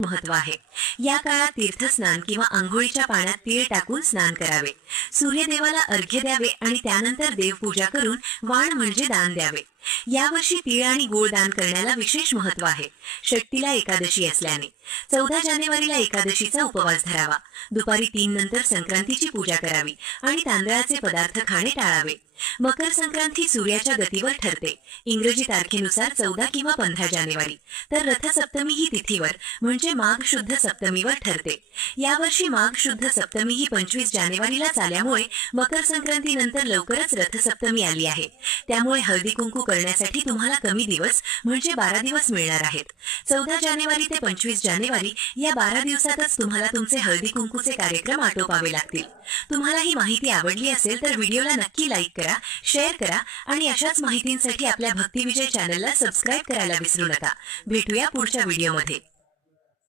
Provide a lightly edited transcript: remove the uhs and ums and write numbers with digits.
महत्व आहे। या काळात तीर्थस्नान किंवा अंघोळीच्या पाण्यात तीळ टाकून स्नान करावे, सूर्यदेवाला अर्घ्य द्यावे आणि त्यानंतर देवपूजा करून वाण म्हणजे दान द्यावे। यावर्षी तीळ आणि गूळ दान करण्याला विशेष महत्व आहे। षष्टीला एकादशी असल्याने 14 जानेवारीला एकादशीचा उपवास धरावा। दुपारी 3 नंतर संक्रांतीची पूजा करावी आणि तांदळाचे पदार्थ खाणे टाळावे। मकर संक्रांती सूर्याच्या गतीवर ठरते। इंग्रजी तारखेनुसार 14 किंवा 15 जानेवारी, तर रथसप्तमी ही तिथीवर म्हणजे माघ शुद्ध सप्तमीवर ठरते। यावर्षी माघ शुद्ध सप्तमी ही 25 जानेवारीला आल्यामुळे मकर संक्रांतीनंतर लवकरच रथसप्तमी आली आहे। त्यामुळे हळदी कुंकू करण्यासाठी तुम्हाला कमी दिवस म्हणजे 12 दिवस मिळणार आहेत। 14 जानेवारी ते 25 जानेवारी या 12 दिवसातच तुम्हाला तुमचे हळदी कुंकूचे कार्यक्रम आटोपावे लागतील। तुम्हाला ही माहिती आवडली असेल तर व्हिडिओला नक्की लाईक करा, शेअर करा आणि अशाच माहितींसाठी आपल्या भक्ती विजय चॅनलला सबस्क्राइब करायला विसरू नका। भेटूया पुढच्या व्हिडिओमध्ये।